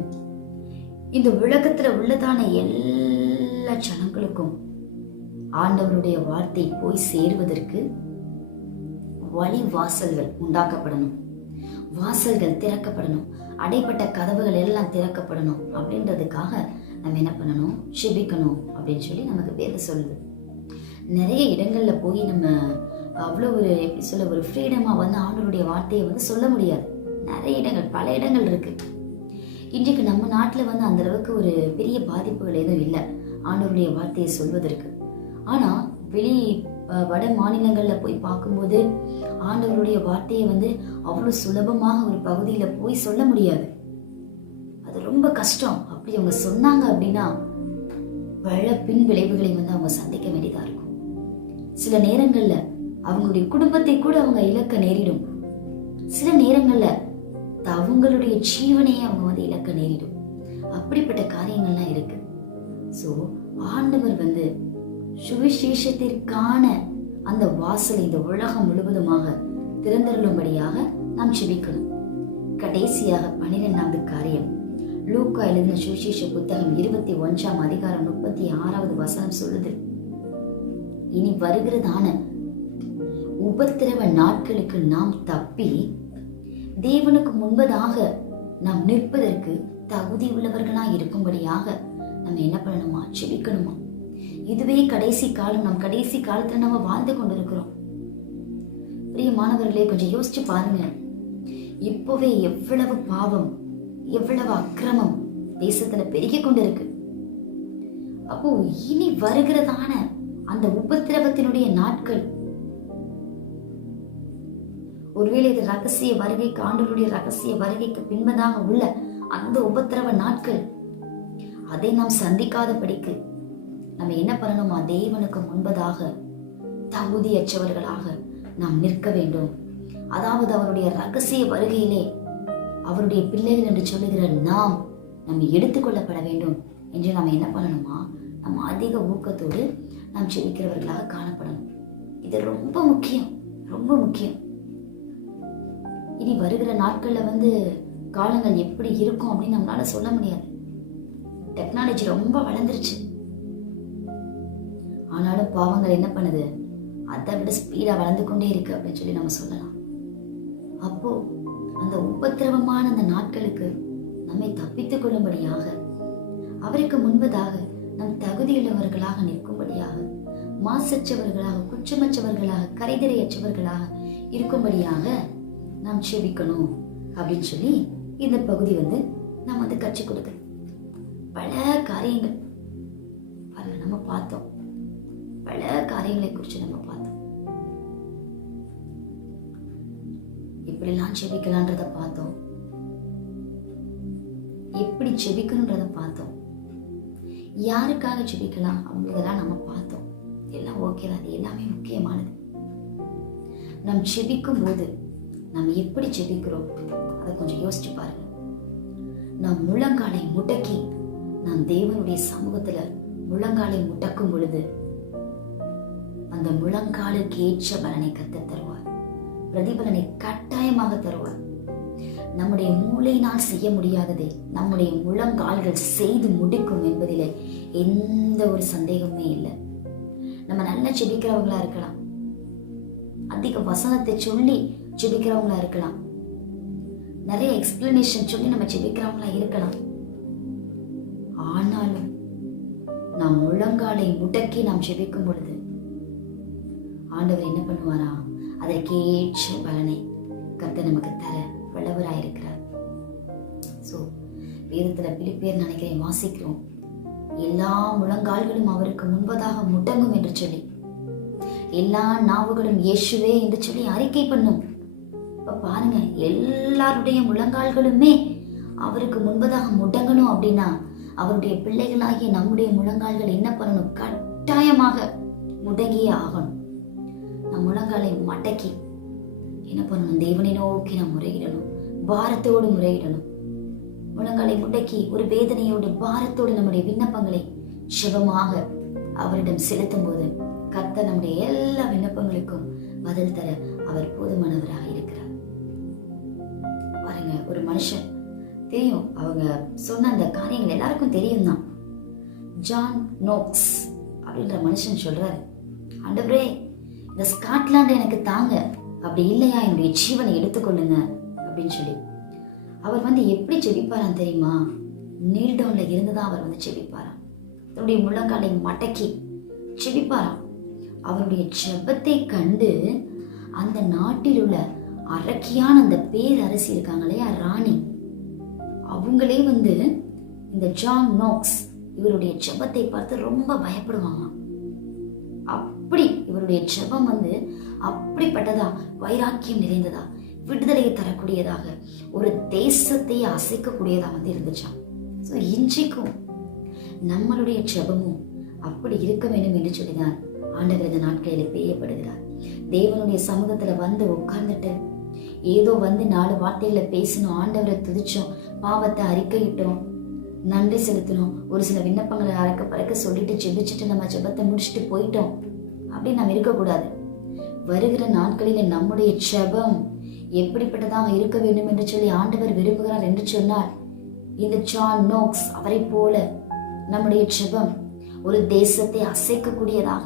இந்த உலகத்துல உள்ளதான எல்லா ஜனங்களுக்கும் ஆண்டவருடைய வார்த்தை போய் சேருவதற்கு வழி வாசல்கள் உண்டாக்கப்படணும், வாசல்கள் திறக்கப்படணும். அடைப்பட்ட கதவுகள் எல்லாம் திறக்கப்படணும் அப்படின்றதுக்காக நம்ம என்ன பண்ணணும், ஜெபிக்கணும் அப்படின்னு சொல்லி நமக்கு வேதம் சொல்லுது. நிறைய இடங்கள்ல போய் நம்ம அவ்வளோ ஒரு எப்படி சொல்ல ஒரு ஃப்ரீடமா வந்து ஆண்டவருடைய வார்த்தையை வந்து சொல்ல முடியாது. நிறைய இடங்கள், பல இடங்கள் இருக்கு. இன்றைக்கு நம்ம நாட்டில் வந்து அந்த அளவுக்கு ஒரு பெரிய பாதிப்புகள் எதுவும் இல்லை ஆண்டவருடைய வார்த்தையை சொல்வதற்கு. ஆனா வெளி வட மாநிலங்கள்ல போய் பார்க்கும்போது ஆண்டவருடைய வார்த்தையை வந்து அவ்வளோ சுலபமாக ஒரு பகுதியில போய் சொல்ல முடியாது. அது ரொம்ப கஷ்டம். அப்படி அவங்க சொன்னாங்க அப்படின்னா பல பின் விளைவுகளை வந்து அவங்க சந்திக்க வேண்டியதா இருக்கும். சில நேரங்கள்ல அவங்களுடைய குடும்பத்தை கூட அவங்க இழக்க நேரிடும். சில நேரங்கள்ல அவங்களுடைய ஜீவனையே அவங்க வந்து இழக்க நேரிடும். அப்படிப்பட்ட காரியங்கள்லாம் இருக்கு. சோ ஆண்டவர் வந்து சுவிசேஷத்திற்கான அந்த வாசலை இந்த உலகம் முழுவதுமாக திறந்தருளும்படியாக நாம் ஜெபிக்கணும். கடைசியாக 12வது காரியம், லூக்கா எழுதின சுவிசேஷ புத்தகம் 21ஆம் அதிகாரம் 36வது வசனம் சொல்லுது, இனி வருகிறதான உபத்திரவ நாட்களுக்கு நாம் தப்பி தேவனுக்கு முன்பதாக நாம் நிற்பதற்கு தகுதி உள்ளவர்களாய் இருக்கும்படியாக நம்ம என்ன பண்ணணுமா, ஜெபிக்கணுமா. இதுவே கடைசி காலம். நம் கடைசி காலத்துல நம்ம வாழ்ந்து கொண்டிருக்கிறோம். பிரியமானவர்களே, கொஞ்சம் யோசிச்சு பாருங்க. இப்பவே எவ்வளவு பாவம், எவ்வளவு அக்கிரமம் தேசத்துல பெருகி கொண்டிருக்கு. அப்போ இனி வருகிறதான அந்த உபத்திரவத்தினுடைய நாட்கள், ஒருவேளை இது ரகசிய வருகைக்கு, ஆண்டவருடைய ரகசிய வருகைக்கு பின்பதாக உள்ள அந்த உபத்திரவ நாட்கள், அதை நாம் சந்திக்காதபடிக்கு நம்ம என்ன பண்ணணுமா, தேவனுக்கு முன்பதாக தகுதியற்றவர்களாக நாம் நிற்க வேண்டும். அதாவது அவருடைய ரகசிய வருகையிலே அவருடைய பிள்ளைகள் என்று சொல்லுகிற நாம் நம்ம எடுத்துக்கொள்ளப்பட வேண்டும் என்று நாம் என்ன பண்ணணுமா, நம்ம அதிக ஊக்கத்தோடு நாம் ஜெபிக்கிறவர்களாக காணப்படணும். இது ரொம்ப முக்கியம், ரொம்ப முக்கியம். இனி வருகிற நாட்கள்ல வந்து காலங்கள் எப்படி இருக்கும் அப்படின்னு நம்மளால சொல்ல முடியாது. டெக்னாலஜி ரொம்ப வளர்ந்துருச்சு. ஆனாலும் பாவங்கள் என்ன பண்ணுது, அதை விட ஸ்பீடா வளர்ந்து கொண்டே இருக்கு அப்படின்னு சொல்லி நம்ம சொல்லலாம். அப்போ அந்த உபத்திரவமான அந்த நாட்களுக்கு நம்மை தப்பித்துக் கொள்ளும்படியாக, அவருக்கு முன்பதாக நம் தகுதியுள்ளவர்களாக நிற்கும்படியாக, மாசற்றவர்களாக, குற்றமற்றவர்களாக, கரைதிரையற்றவர்களாக இருக்கும்படியாக நாம் ஜெபிக்கணும் அப்படின்னு சொல்லி இந்த பகுதி வந்து நாம் வந்து கற்றுக் கொடுக்குது. பல காரியங்கள் நம்ம பார்த்தோம், பல காரியங்களை குறித்து நம்ம பார்த்தோம். எப்படிலாம் ஜெபிக்கலான்றத பார்த்தோம், எப்படி ஜெபிக்கணுன்றத பார்த்தோம், யாருக்காக ஜெபிக்கலாம் அப்படின்றதெல்லாம் நம்ம பார்த்தோம். எல்லாம் ஓகே தான், அது எல்லாமே முக்கியமானது. நாம் ஜெபிக்கும் போது நாம் எப்படி ஜெபிக்கிறோம் அதை கொஞ்சம் யோசிச்சு பாருங்க. நாம் முழங்காலை முடக்கி நாம் தேவனுடைய சமூகத்துல முழங்காலை முடக்கும் பொழுது அந்த முழங்காலுக்கு ஏற்ற பலனை கர்த்தர் தருவார். பிரதிபலனை கட்டாயமாக தருவார். நம்முடைய மூளையினால் செய்ய முடியாததை நம்முடைய முழங்கால்கள் செய்து முடிக்கும் என்பதிலே எந்த ஒரு சந்தேகமே இல்லை. நம்ம நல்லா ஜெபிக்கிறவங்களா இருக்கலாம், அதிக வசனத்தை சொல்லி ஜெபிக்கிறவங்களா இருக்கலாம், நிறைய எக்ஸ்பிளனேஷன் சொல்லி நம்ம ஜெபிக்கிறவங்களா இருக்கலாம். ஆனாலும் நாம் முழங்காலை முடக்கி நாம் ஜெபிக்கும் பொழுது ஆண்டவர் என்ன பண்ணுவாரா, அதற்கேற்ற பலனை கர்த்தர் நமக்கு தர வல்லவராயிருக்கிறார். சோ வேதத்துல பிலிப்பியர் நினைக்கிறேன் வாசிக்கிறோம், எல்லா முழங்கால்களும் அவருக்கு முன்பதாக முடங்கும் என்று சொல்லி, எல்லா நாவுகளும் இயேசுவே என்று சொல்லி அறிக்கை பண்ணும். இப்ப பாருங்க, எல்லாருடைய முழங்கால்களுமே அவருக்கு முன்பதாக முடங்கணும் அப்படின்னா அவருடைய பிள்ளைகளாகிய நம்முடைய முழங்கால்கள் என்ன பண்ணணும், கட்டாயமாக முடங்கியே ஆகணும். நம் முழங்காலை மடக்கி என்ன பண்ணணும், தேவனை நோக்கி நாம் முறையிடணும், பாரத்தோடு முறையிடணும். முழங்காலை முடக்கி ஒரு வேதனையோடு பாரத்தோடு நம்முடைய விண்ணப்பங்களை ஜெபமாக அவரிடம் செலுத்தும் போது கர்த்தர் நம்முடைய எல்லா விண்ணப்பங்களுக்கும் பதில் தர அவர் போதுமானவராக இருக்கிறார். பாருங்க, ஒரு மனுஷன் தெரியும், அவங்க சொன்ன அந்த காரியங்கள் எல்லாருக்கும் தெரியும் தான். ஜான் நோக்ஸ் அப்படின்ற மனுஷன் சொல்றாரு, ஆண்டவரே இந்த ஸ்காட்லாந்து எனக்கு தாங்க, அப்படி இல்லையா என்னுடைய ஜீவனை எடுத்துக்கொள்ளுங்க அப்படின்னு சொல்லி. அவர் வந்து எப்படி ஜெபிப்பாராம் தெரியுமா? நீல் டவுன்ல இருந்துதான் அவர் வந்து ஜெபிப்பாராம். தன்னுடைய முழங்காலை மடக்கி ஜெபிப்பாராம். அவருடைய ஜெபத்தை கண்டு அந்த நாட்டில் உள்ள அரக்கியான அந்த பேரரசி இருக்காங்க இல்லையா, ராணி, அவங்களே வந்து இந்த ஜான் நாக்ஸ் இவருடைய ஜெபத்தை பார்த்து ரொம்ப பயப்படுவாங்க. அப்படி இவருடைய ஜெபம் வந்து அப்படிப்பட்டதா, வைராக்கியம் நிறைந்ததா, விடுதலையை தரக்கூடியதாக, ஒரு தேசத்தை அசைக்கக்கூடியதா வந்து இருந்துச்சாம். ஸோ இன்றைக்கும் நம்மளுடைய ஜெபமும் அப்படி இருக்க வேண்டும் என்று சொல்லிதான் ஆண்டவர் இந்த நாட்களில் பேயப்படுகிறார். தேவனுடைய சமூகத்துல வந்து உட்கார்ந்துட்டு ஏதோ வந்து 4 வார்த்தைகளை பேசணும், ஆண்டவரை துதிச்சோம், பாவத்தை அறிக்கையிட்டோம், நன்றி செலுத்தணும், ஒரு சில விண்ணப்பங்களை அறக்க பறக்க சொல்லிட்டு ஜெபிச்சுட்டு நம்ம ஜெபத்தை முடிச்சுட்டு போயிட்டோம் அப்படின்னு நம்ம இருக்கக்கூடாது. வருகிற நாட்களில நம்முடைய ஜெபம் எப்படிப்பட்டதாக இருக்க வேண்டும் என்று சொல்லி ஆண்டவர் விரும்புகிறார் என்று சொன்னால், இந்த ஜான் நாக்ஸ் அவரை போல நம்முடைய ஜெபம் ஒரு தேசத்தை அசைக்கக்கூடியதாக,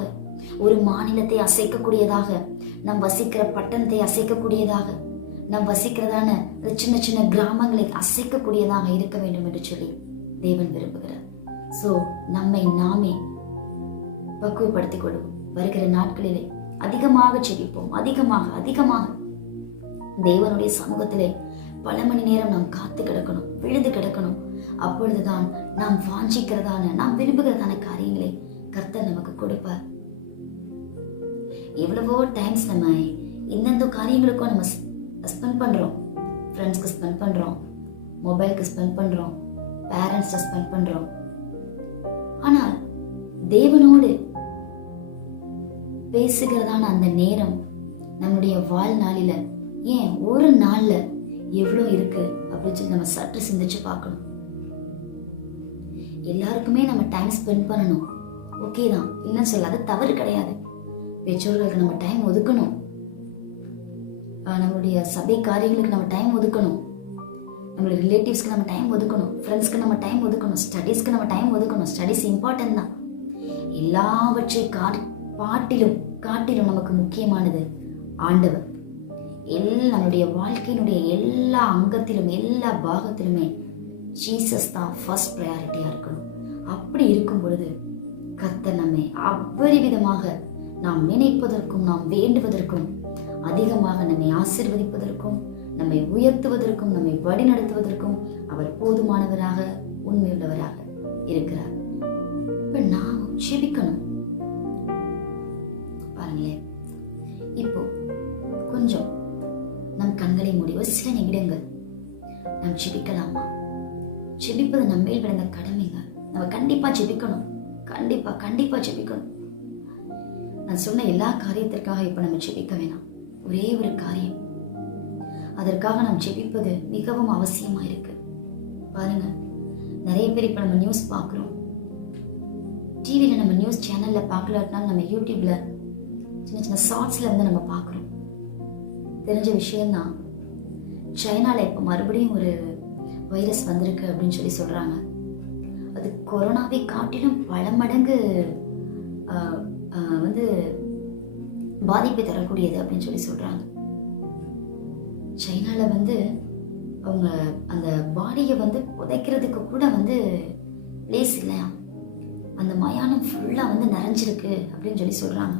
ஒரு மாநிலத்தை அசைக்கக்கூடியதாக, நம் வசிக்கிற பட்டணத்தை அசைக்கக்கூடியதாக, நம் வசிக்கிறதான சின்ன சின்ன கிராமங்களை அசைக்கக்கூடியதாக இருக்க வேண்டும் என்று சொல்லி தேவன் விரும்புகிறார். சோ நம்மை நாமே பக்குவப்படுத்திக் கொள்வோம். வருகிற நாட்களிலே அதிகமாக ஜெபிப்போம். அதிகமாக தேவனுடைய சமூகத்திலே பல மணி நேரம் நாம் காத்து கிடக்கணும், விழுந்து கிடக்கணும். அப்பொழுதுதான் நாம் வாஞ்சிக்கிறதான, நாம் விரும்புகிறதான காரியங்களை கர்த்தர் நமக்கு கொடுப்பார். எவ்வளவோ டைம்ஸ் நம்ம இந்தந்த காரியங்களுக்கும் நம்ம ஸ்பெண்ட் பண்றோம். ஃப்ரெண்ட்ஸ்க்கு ஸ்பெண்ட் பண்றோம், மொபைலுக்கு ஸ்பெண்ட் பண்றோம், பேரண்ட்ஸ்க்கு ஸ்பெண்ட் பண்றோம். ஆனால் தேவனோடு பேசுகிறதான அந்த நேரம் நம்முடைய வாழ்நாளில, ஏன் ஒரு நாள்ல எவ்வளவு இருக்கு அப்படின்னு சொல்லி நம்ம சற்று சிந்திச்சு பார்க்கணும். எல்லாருக்குமே நம்ம டைம் ஸ்பெண்ட் பண்ணணும், ஓகே தான், இல்லைன்னு சொல்ல, அது தவறு கிடையாது. பெற்றோர்களுக்கு நம்ம டைம் ஒதுக்கணும், நம்மளுடைய சபை காரியங்களுக்கு நம்ம டைம் ஒதுக்கணும், நம்மளுடைய ரிலேட்டிவ்ஸ்க்கு நம்ம டைம் ஒதுக்கணும், ஃப்ரெண்ட்ஸ்க்கு நம்ம டைம் ஒதுக்கணும், ஸ்டடீஸ்க்கு நம்ம டைம் ஒதுக்கணும். ஸ்டடீஸ் இம்பார்ட்டன்ட் தான். எல்லாவற்றை காட்டிலும் நமக்கு முக்கியமானது ஆண்டவர். நம்முடைய வாழ்க்கையினுடைய எல்லா அங்கத்திலும் எல்லா பாகத்திலுமே ஜீசஸ் தான் ஃபர்ஸ்ட் ப்ரையாரிட்டியா இருக்கணும். அப்படி இருக்கும் பொழுது கர்த்தர் நம்மை அபரிவிதமாக நாம் நினைப்பதற்கும் நாம் வேண்டுவதற்கும் அதிகமாக நம்மை ஆசீர்வதிப்பதற்கும் நம்மை உயர்த்துவதற்கும் நம்மை வழிநடத்துவதற்கும் அவர் போதுமானவராக உண்மையுள்ளவராக இருக்கிறார். இப்ப நாம் ஜெபிக்கணும். பாருங்களேன், இப்போ கொஞ்சம் நம் கண்களை மூடி ஒரு சில நிமிடங்கள் நாம் ஜெபிக்கலாமா? ஜெபிப்பது நம்ம மேல் விழுந்த கடமைங்க. நம்ம கண்டிப்பா ஜெபிக்கணும், கண்டிப்பா ஜெபிக்கணும். நான் சொன்ன எல்லா காரியத்திற்காக இப்ப நம்ம ஜெபிக்க வேணாம். ஒரே ஒரு காரியம், அதற்காக நாம் ஜெபிப்பது மிகவும் அவசியமா இருக்கு. பாருங்க, நிறைய பேர் இப்ப நம்ம நியூஸ் பார்க்கிறோம். டிவியில நம்ம நியூஸ் சேனல்ல பார்க்கலாட்டினாலும் நம்ம யூடியூப்ல சின்ன ஷார்ட்ஸ்ல இருந்து நம்ம பார்க்கிறோம். தெரிஞ்ச விஷயம்தான், சைனால இப்ப மறுபடியும் ஒரு வைரஸ் வந்திருக்கு அப்படின்னு சொல்லி சொல்றாங்க. அது கொரோனாவை காட்டிலும் பல மடங்கு வந்து பாதிப்பை தரக்கூடியது அப்படின்னு சொல்லி சொல்றாங்க. சைனால வந்து அவங்க அந்த பாடியை வந்து புதைக்கிறதுக்கு கூட வந்து பிளேஸ் இல்லையா, அந்த மயானம் ஃபுல்லா வந்து நிறைஞ்சிருக்கு அப்படின்னு சொல்லி சொல்றாங்க.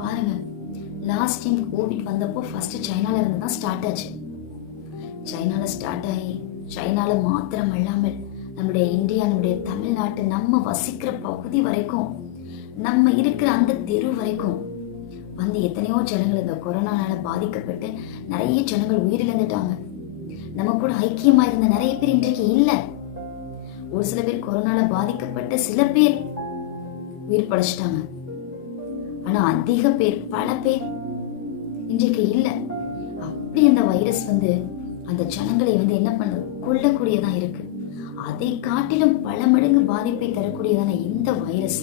பாருங்க, லாஸ்ட் டைம் கோவிட் வந்தப்போ ஃபர்ஸ்ட் சைனால இருந்து தான் ஸ்டார்ட் ஆச்சு. சைனால ஸ்டார்ட் ஆகி சைனால மாத்திரம் அல்லாமல் நம்முடைய இந்தியா, நம்முடைய தமிழ்நாட்டு, நம்ம வசிக்கிற பகுதி வரைக்கும், நம்ம இருக்கிற அந்த தெரு வரைக்கும் வந்து எத்தனையோ ஜனங்கள் இந்த கொரோனானால பாதிக்கப்பட்டு நிறைய ஜனங்கள் உயிரிழந்துட்டாங்க. நம்ம கூட ஐக்கியமா இருந்த நிறைய பேர் இன்றைக்கு இல்லை. ஒரு சில பேர் கொரோனால பாதிக்கப்பட்டு சில பேர் உயிர் படைச்சிட்டாங்க. ஆனா அதிக பேர், பல பேர் இன்றைக்கு இல்லை. அப்படி அந்த வைரஸ் வந்து அந்த ஜனங்களை வந்து என்ன பண்ணுது, கொல்லக்கூடியதான் இருக்கு. அதை காட்டிலும் பல மடங்கு பாதிப்பை தரக்கூடியதான இந்த வைரஸ்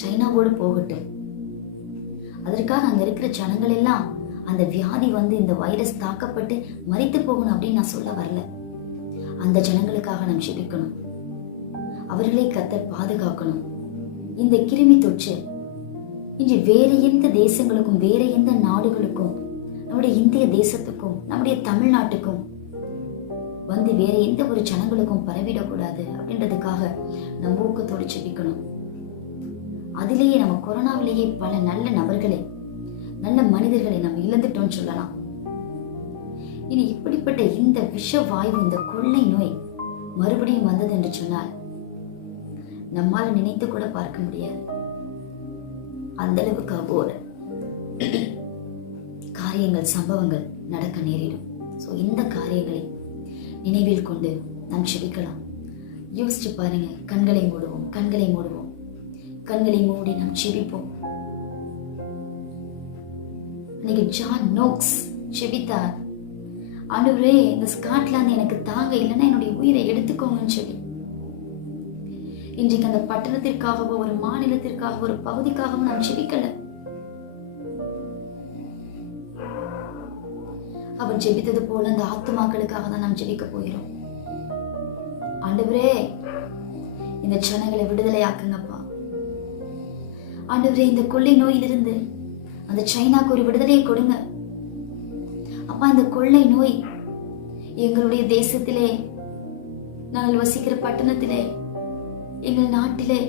சைனாவோடு போகட்டும். அதற்காக அங்க இருக்கிற ஜனங்கள் எல்லாம் அந்த வியாதி வந்து இந்த வைரஸ் தாக்கப்பட்டு மரித்து போகணும் அப்படின்னு நான் சொல்ல வரல. அந்த ஜனங்களுக்காக நாம் ஜெபிக்கணும், அவர்களை கர்த்தர் பாதுகாக்கணும். இந்த கிருமி தொற்று இன்று வேற எந்த தேசங்களுக்கும் வேற எந்த நாடுகளுக்கும் நம்முடைய இந்திய தேசத்துக்கும் தேசத்துக்கும் நம்முடைய தமிழ்நாட்டுக்கும் வந்து வேற எந்த ஒரு ஜனங்களுக்கும் பரவிடக்கூடாது அப்படின்றதுக்காக நம்ம ஊக்கத்தோடு செபிக்கணும். அதிலேயே நம்ம கொரோனாவிலேயே பல நல்ல நபர்களை, நல்ல மனிதர்களை நம்ம இழந்துட்டோம்னு சொல்லலாம். இனி இப்படிப்பட்ட இந்த விஷ வாயு, இந்த கொள்ளை நோய் மறுபடியும் வந்தது என்று சொன்னால் நம்மால் நினைத்து கூட பார்க்க முடியாது. அந்த அளவுக்கு அகோர காரியங்கள், சம்பவங்கள் நடக்க நேரிடும். ஸோ இந்த காரியங்களை நினைவில் கொண்டு நாம் செபிக்கலாம். யோசிச்சு பாருங்க. கண்களை மூடுவோம், கண்களை மூடுவோம், கண்களை மூடி நாம் செபிப்போம். இன்னைக்கு ஜான் நோக்ஸ் செபித்தார், ஆண்டவரே இந்த ஸ்காட்லாந்து எனக்கு தாங்க, இல்லைன்னா என்னுடைய உயிரை எடுத்துக்கோங்கன்னு சொல்லி. இன்றைக்கு அந்த பட்டணத்திற்காகவோ, ஒரு மாநிலத்திற்காகவோ, ஒரு பகுதிக்காகவும் நாம் செபிக்கல. அவர் ஜெபித்தது போல அந்த ஆத்துமாக்களுக்காக தான் நாம் ஜெபிக்க போகிறோம். ஆண்டவரே இந்த ஜனங்களை விடுதலை ஆக்குங்கப்பா. ஆண்டவரே இந்த கொள்ளை நோயிலிருந்து அந்த சைனாக்கு ஒரு விடுதலையை கொடுங்க அப்பா. இந்த கொள்ளை நோய் எங்களுடைய தேசத்திலே, நாங்கள் வசிக்கிற பட்டணத்திலே, எங்கள் நாட்டிலே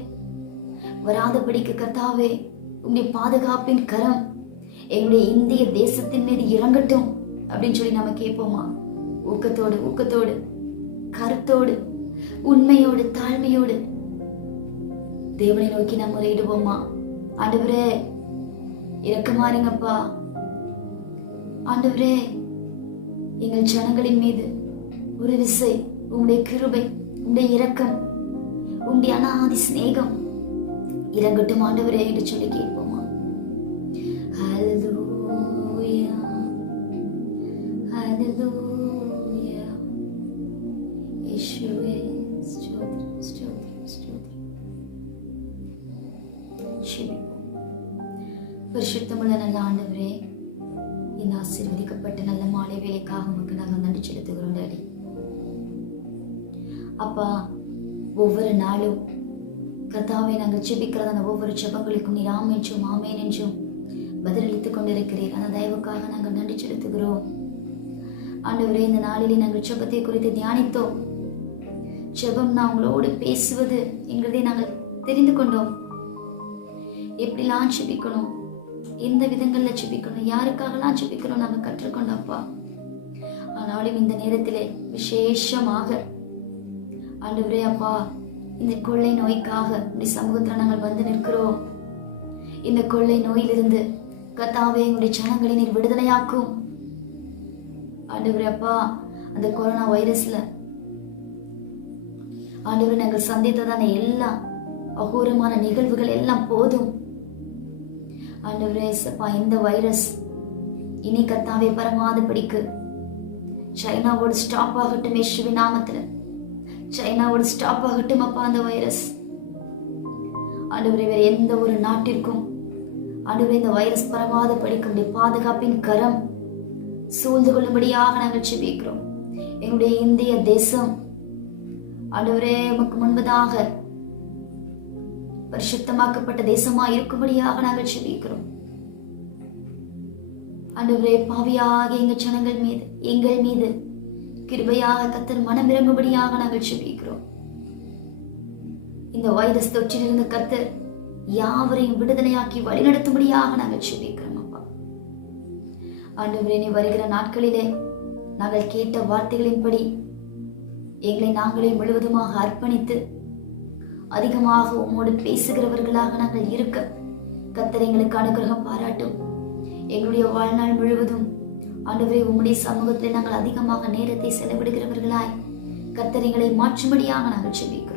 வராதபடிக்கு கர்த்தாவே உங்களுடைய பாதுகாப்பின் கரம் எங்களுடைய இந்திய தேசத்தின் மீது இறங்கட்டும் அப்படின்னு சொல்லி நம்ம கேட்போமா? ஊக்கத்தோடு, ஊக்கத்தோடு, கருத்தோடு, உண்மையோடு, தாழ்மையோடு தேவனை நோக்கி நம்ம முறையிடுவோமா? ஆண்டவரே இரக்கமாறுங்கப்பா. ஆண்டவரே எங்கள் ஜனங்களின் மீது ஒரு விசை உங்களுடைய கிருபை, உங்களுடைய இரக்கம், உங்களுடைய அனாதி சிநேகம் இறங்கட்டும் ஆண்டவரே என்று சொல்லி கேட்போமா? ஹல்லேலூயா, ஹல்லேலூயா. இயேசுவே ஸ்தோத்திரம், ஸ்தோத்திரம், ஸ்தோத்திரம். செபிப்போம். பரிசுத்தமுள்ள நல்ல ஆண்டவரே, இந்த ஆசீர்வதிக்கப்பட்ட நல்ல மாலை வேலைக்காக உமக்கு நாங்கள் நன்றி செலுத்துகிறோம் டாடி. அப்பா, ஒவ்வொரு நாளும் கர்த்தாவே நாங்கள் செபிக்கிறத அந்த ஒவ்வொரு ஜெபங்களுக்கும் நீர் ஆமென் என்றும் ஆமென் என்றும் பதிலளித்துக் கொண்டிருக்கிறீர். அந்த தயவுக்காக நாங்கள் நன்றி செலுத்துகிறோம் ஆண்டவரே. இந்த நாளிலே நாங்கள் ஜெபத்தை குறித்து தியானித்தோம். ஜெபம்னா உங்களோடு பேசுவது என்கிறதை நாங்கள் தெரிந்து கொண்டோம். எப்படிலாம் ஜெபிக்கணும், எந்த விதங்கள்ல ஜெபிக்கணும், யாருக்காகலாம் ஜெபிக்கணும் நாங்கள் கற்றுக்கொண்டோம்ப்பா. ஆனாலும் இந்த நேரத்திலே விசேஷமாக ஆண்டவரே அப்பா, இந்த கொள்ளை நோய்க்காக இப்படி சமூகத்தில் நாங்கள் வந்து நிற்கிறோம். இந்த கொள்ளை நோயிலிருந்து கர்த்தாவே எங்களுடைய ஜனங்களை நீர் விடுதலையாக்கும் ஆண்டவரே அப்பா. அந்த கொரோனா வைரஸ்ல ஆண்டவரே நாங்கள் சந்தித்ததான எல்லா அகோரமான நிகழ்வுகள் எல்லாம் போதும் ஆண்டவரே அப்பா. இந்த வைரஸ் இனி கர்த்தாவே பரமாதபடிக்கு சைனாவோடு ஸ்டாப் ஆகட்டும் இயேசுவின் நாமத்தில். சைனாவோடு ஸ்டாப் ஆகட்டும் அப்பா அந்த வைரஸ். ஆண்டவரே வேற எந்த ஒரு நாட்டிற்கும் ஆண்டவரே இந்த வைரஸ் பரவாத படிக்க பாதுகாப்பின் கரம் சூழ்ந்து கொள்ளும்படியாக நாங்கள் செபிக்கிறோம். எங்களுடைய இந்திய தேசம் ஆண்டவரே உமக்கு முன்பதாக பரிசுத்தமாக்கப்பட்ட தேசமா இருக்கும்படியாக நாங்கள் செபிக்கிறோம். ஆண்டவரே பாவியாக எங்கள் மீது கிருபையாக கர்த்தர் மனம் இறங்கும்படியாக நாங்கள் செபிக்கிறோம். இந்த வைரஸ் தொற்றிலிருந்து கர்த்தர் யாவரையும் விடுதலையாக்கி வழிநடத்தும்படியாக நாங்கள் செபிக்கிறோம் அப்பா. ஆண்டவரே நீ வருகிற நாட்களிலே நாங்கள் கேட்ட வார்த்தைகளின்படி எங்களை நாங்களே முழுவதுமாக அர்ப்பணித்து அதிகமாக உம்மோடு பேசுகிறவர்களாக நாங்கள் இருக்க கர்த்தர் எங்களுக்கு அனுகிரகம் பாராட்டும். எங்களுடைய வாழ்நாள் முழுவதும் ஆண்டவரே உம்முடைய சமூகத்தில் நாங்கள் அதிகமாக நேரத்தை செலவிடுகிறவர்களாய் கர்த்தர் எங்களை மாற்றும்படியாக நாங்கள் செபிக்கிறோம்.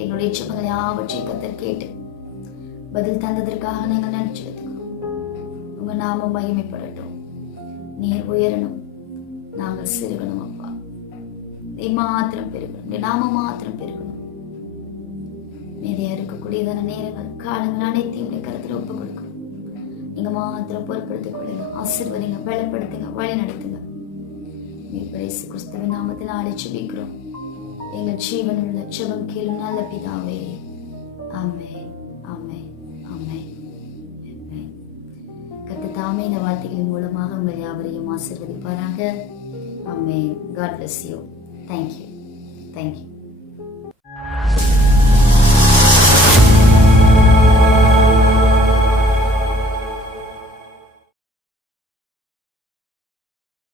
எங்களுடைய ஜெபங்களை யாவற்றையும் கர்த்தர் கேட்டு பதில் தந்ததற்காக நாங்கள் நன்றி செலுத்துகிறோம். உங்க நாமம் மகிமைப்படட்டும். நீர் உயரணும், நாங்கள் சிறுகணும் அப்பா. நீ மாத்திரம் பெருகணும், நீ நாம மாத்திரம் பெருகணும். மீதியா இருக்கக்கூடியதான நேரங்கள், காலங்கள் அனைத்தையும் கருத்துல ஒப்பு கொடுக்கணும். நீங்க மாத்திரம் பொறுப்படுத்திக் கொள்ளுங்க, ஆசீர்வதிங்க, பலப்படுத்துங்க, வழி நடத்துங்க. இயேசு கிறிஸ்துவின் நாமத்தில் அழைச்சுபிக்கிறோம் எங்கள் ஜீவனுள்ள ஜெபம் கேளும் நல்ல பிதாவே. ஆமென், ஆமென், ஆமென். கர்த்தர் தாமே இந்த வார்த்தைகளின் மூலமாக உங்கள் யாவரையும் ஆசீர்வதிப்பாராக. ஆமென். God bless you. Thank you.